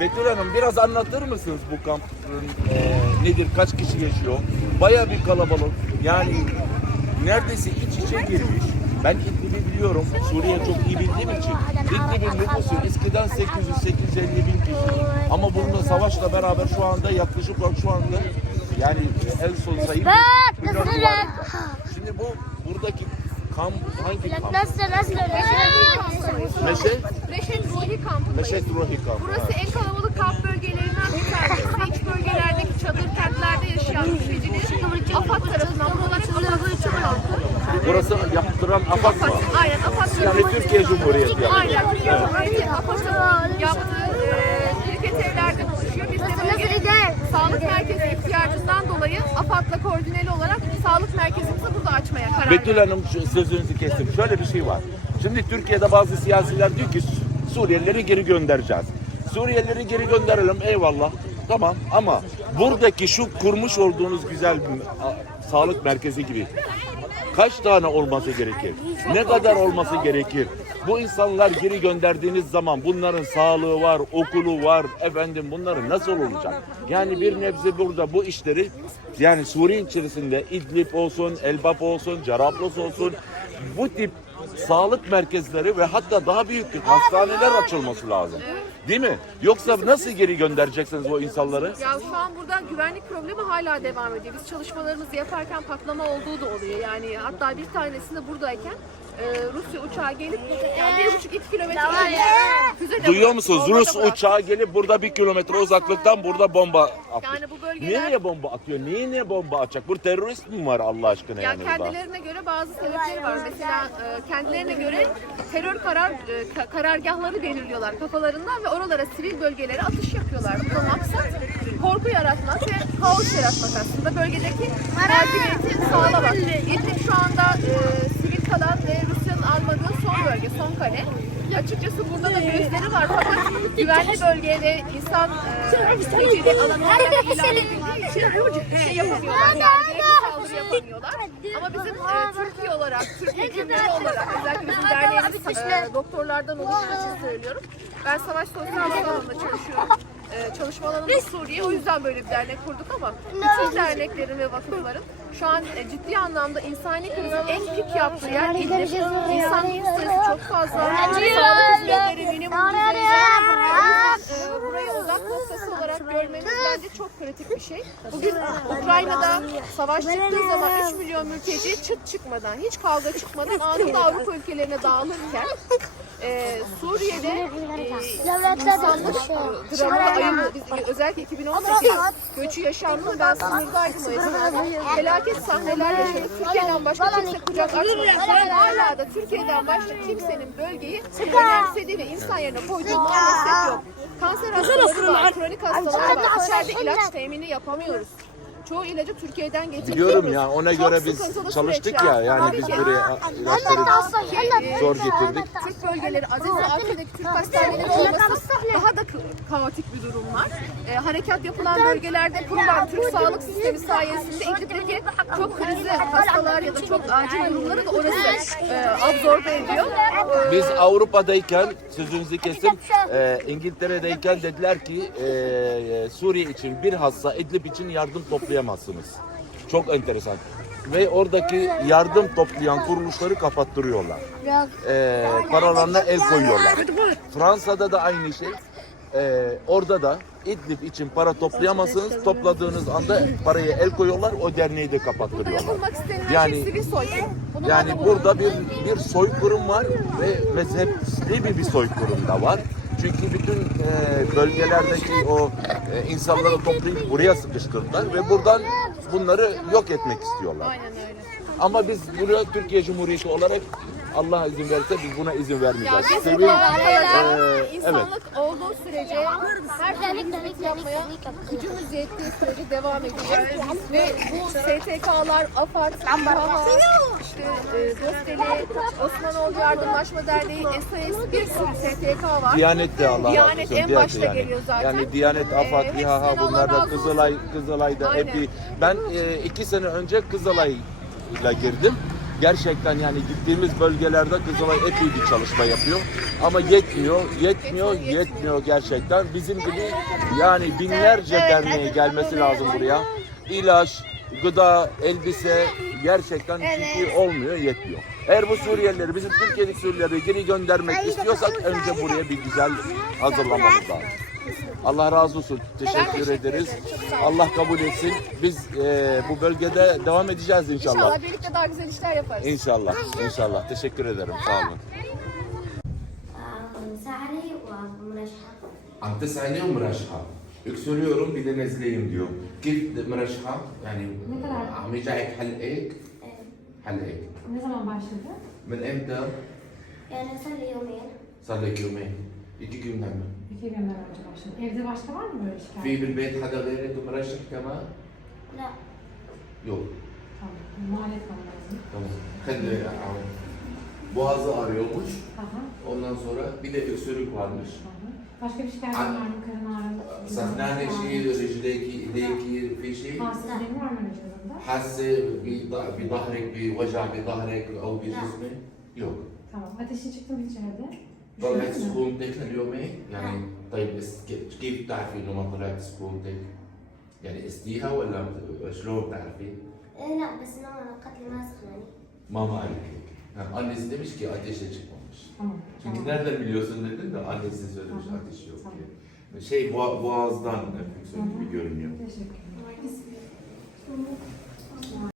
Betül Hanım biraz anlatır mısınız bu kampın e, nedir, kaç kişi yaşıyor? Baya bir kalabalık. Yani neredeyse iç içe girmiş. Ben İdlib'i biliyorum. Suriye çok iyi bildiğim için. İdlib'in nüfusu eskiden 800-850 bin kişi. Ama bununla savaşla beraber şu anda yaklaşık olarak şu anda yani en son sayı. Şimdi bu buradaki kamp hangi kamp? Nasıl nasıl Meşe? Reşet Ruhi kampındayız. Meşe Ruhi kamp. Burası en kalabalık kamp bölgelerinden bir tanesi. İç bölgelerdeki çadır kentlerde yaşayan mültecilerin AFAD tarafından buralara kapatılması kampı. Burası yaptıran AFAD mı? Aynen AFAD Yani Türkiye Cumhuriyeti. Aynen Türkiye Cumhuriyeti AFAD'ın yaptığı e, kriket evlerden oluşuyor. Biz de bölgenin sağlık merkezi ihtiyacından dolayı AFAD'la koordineli olarak sağlık merkezimizi burada açmaya karar verdik. Betül Hanım sözünüzü kestim. Şöyle bir şey var. Şimdi Türkiye'de bazı siyasiler diyor ki Suriyelileri geri göndereceğiz. Suriyelileri geri gönderelim eyvallah. Tamam ama buradaki şu kurmuş olduğunuz güzel bir, sağlık merkezi gibi kaç tane olması gerekir? Ne kadar olması gerekir? Bu insanlar geri gönderdiğiniz zaman bunların sağlığı var, okulu var, efendim bunların nasıl olacak? Yani bir nebze burada bu işleri yani Suriye içerisinde İdlib olsun, Elbap olsun, Cerablos olsun bu tip sağlık merkezleri ve hatta daha büyük hastaneler açılması lazım. Değil mi? Yoksa nasıl geri göndereceksiniz bu insanları? Ya şu an burada güvenlik problemi hala devam ediyor. Biz çalışmalarımızı yaparken patlama olduğu da oluyor. Yani hatta bir tanesinde buradayken Rusya uçağı gelip yani bir buçuk iki kilometre füze de Duyuyor musunuz? bomba da Rus bıraktı. uçağı gelip burada bir kilometre uzaklıktan burada bomba atıyor. Yani bu bölgeler Niye bomba atıyor? Niye niye bomba atacak? Bu terörist mi var Allah aşkına ya yani burada? kendilerine göre bazı sebepleri var. Mesela e, kendilerine göre terör karar e, ka- karargahları belirliyorlar kafalarından ve oralara sivil bölgelere atış yapıyorlar. Burada maksat korku yaratmak ve kaos yaratmak aslında. Bölgedeki hakimiyeti sağlamak. İdlib şu anda e, kalan ve Rusya'nın almadığı son bölge, son kale. Açıkçası burada da gözleri var fakat güvenli bölge ve insan e, mültecileri alanı şey yapamıyorlar. Yani saldırı yapamıyorlar. Ama bizim e, Türkiye olarak, Türkiye Cumhuriyeti olarak özellikle bizim derneğimiz e, doktorlardan oluştuğu için söylüyorum. Ben savaş sosyal alanında çalışıyorum. E, çalışma alanımız Suriye. O yüzden böyle bir dernek kurduk ama bütün derneklerin ve vakıfların şu an e, ciddi anlamda insani krizin en pik yaptığı yer İdlib. İnsan sayısı çok fazla. Sağlık hizmetleri minimum düzeyde. O yüzden e, burayı uzak noktası olarak görmemiz bence çok kritik bir şey. Bugün Ukrayna'da savaş çıktığı zaman 3 milyon mülteci çıt çıkmadan, hiç kavga çıkmadan anında Avrupa ülkelerine dağılırken e, Suriye'de e, insanlık e, dramı ayımı, biz, özellikle 2018 göçü yaşandı. Ben sınırdaydım o esnada. Felaket sahneler yaşadık. Türkiye'den başka kimse kucak açmadı. Hala da Türkiye'den başka kimsenin bölgeyi önemsediği ve insan yerine koyduğu maalesef yok. Kanser hastaları var, kronik hastalar var. İçeride ilaç temini yapamıyoruz. Çoğu ilacı Türkiye'den getiriyoruz. Biliyorum ya ona Çok göre biz çalıştık ya yani biz buraya ilaçları zor getirdik. Türk bölgeleri, Aziz ve Afrika'daki Türk hastaneleri olması daha da kaotik bir durum var. Ee, harekat yapılan bölgelerde kurulan Türk sağlık sistemi sayesinde İdlib'deki çok krizli hastalar ya da çok acil durumları da orası e, absorbe ediyor. Ee, Biz Avrupa'dayken sözünüzü kestim. e, İngiltere'deyken dediler ki e, Suriye için bir hasta İdlib için yardım toplayamazsınız. Çok enteresan. Ve oradaki yardım toplayan kuruluşları kapattırıyorlar. E, paralarına el koyuyorlar. Fransa'da da aynı şey. E, orada da İdlib için para toplayamazsınız. Topladığınız anda paraya el koyuyorlar. O derneği de kapattırıyorlar. Yani şey yani burada bir bir soykırım var ve mezhepli bir, bir soykırım da var. Çünkü bütün e, bölgelerdeki o e, insanları toplayıp buraya sıkıştırdılar ve buradan bunları yok etmek istiyorlar. Aynen öyle. Ama biz buraya Türkiye Cumhuriyeti olarak Allah izin verirse biz buna izin vermeyeceğiz. burada kalacağız. e, evet. İnsanlık olduğu sürece her türlü hizmet yapmaya gücümüz yettiği sürece devam edeceğiz. Ve bu STK'lar, AFAD, KAHA, işte e, Dosteli, Osmanoğlu Yardımlaşma Derneği, SAS bir sürü STK var. Diyanet de Allah Diyanet en başta yani. geliyor zaten. Yani Diyanet, Ee, AFAD, İHA Allah bunlar da. Kızılay, Kızılay'da hep. Ben e, iki sene önce Kızılay'la girdim. Gerçekten yani gittiğimiz bölgelerde Kızılay epey bir çalışma yapıyor. Ama yetmiyor, yetmiyor, yetmiyor gerçekten. Bizim gibi yani binlerce derneğe gelmesi lazım buraya. İlaç, gıda, elbise gerçekten çünkü olmuyor, yetmiyor. Eğer bu Suriyelileri, bizim Türkiye'deki Suriyelileri geri göndermek istiyorsak önce buraya bir güzel hazırlamamız lazım. Allah razı olsun. Teşekkür ederiz. Allah kabul etsin. Biz e, bu bölgede devam edeceğiz inşallah. İnşallah birlikte daha güzel işler yaparız. İnşallah. İnşallah. Teşekkür ederim. Sağ olun. ساعة ومرشحة Am tesane mıraşha. Öksürüyorum bir de nezleyim diyor. Kif mıraşha? Yani Ne kadar? عم يجعك حلقك حلقك Ne zaman başladı? من امتى يعني صار لي يومين صار لك يومين يجيك يوم نعمة İki günden önce başladı. Evde başka var mı böyle şikayet? في بالبيت حدا غيرك مرشح كمان لا yok Tamam. Muayene etmem lazım. tamam خلي boğazı ağrıyormuş Aha. ondan sonra bir de öksürük varmış Aha. Başka bir şikayetin An- var mı? Karın ağrı? سخنانة شيء رجليكي ايديكي في شيء Halsizliğin var mı vücudunda? حاسة بض- بظهرك بوجع بظهرك او بجسمك yok Tamam. Ateşin çıktı mı içeride? طلعت Üşüdün mü? سخونتك هاليومين يعني طيب اس- كيف بتعرفي انه ما طلعت سخونتك؟ يعني قستيها ولا شلون بتعرفي؟ إيه لا بس ماما قالت لي ما سخناني Mama قالت لك. Ha, annesi demiş ki ateşe çıkmamış. Tamam. Çünkü tamam. nereden biliyorsun dedin de annesi söylemiş Tamam. ateş yok Tamam. diye. Şey boğa- boğazdan enfeksiyon Hı hı. gibi görünüyor. Teşekkür ederim.